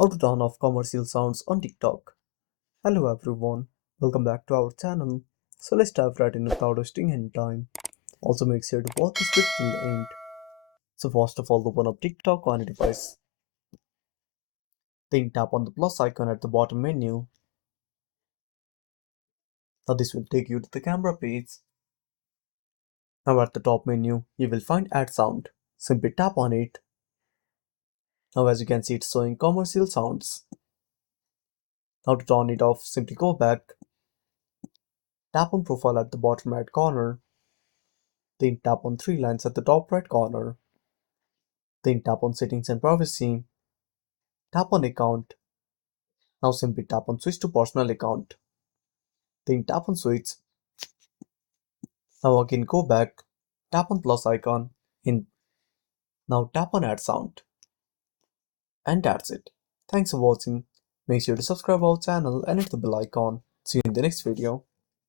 How to turn off commercial sounds on TikTok. Hello everyone, welcome back to our channel. So let's dive right in without wasting any time. Also make sure to watch this video till the end. So first of all, open up TikTok on a device. Then tap on the plus icon at the bottom menu. Now this will take you to the camera page. Now at the top menu, you will find add sound. Simply tap on it. Now as you can see, it's showing commercial sounds. Now to turn it off, simply go back. Tap on profile at the bottom right corner. Then tap on three lines at the top right corner. Then tap on settings and privacy. Tap on account. Now simply tap on switch to personal account. Then tap on switch. Now again go back. Tap on plus icon. In Now tap on add sound. And that's it. Thanks for watching. Make sure to subscribe our channel and hit the bell icon. See you in the next video.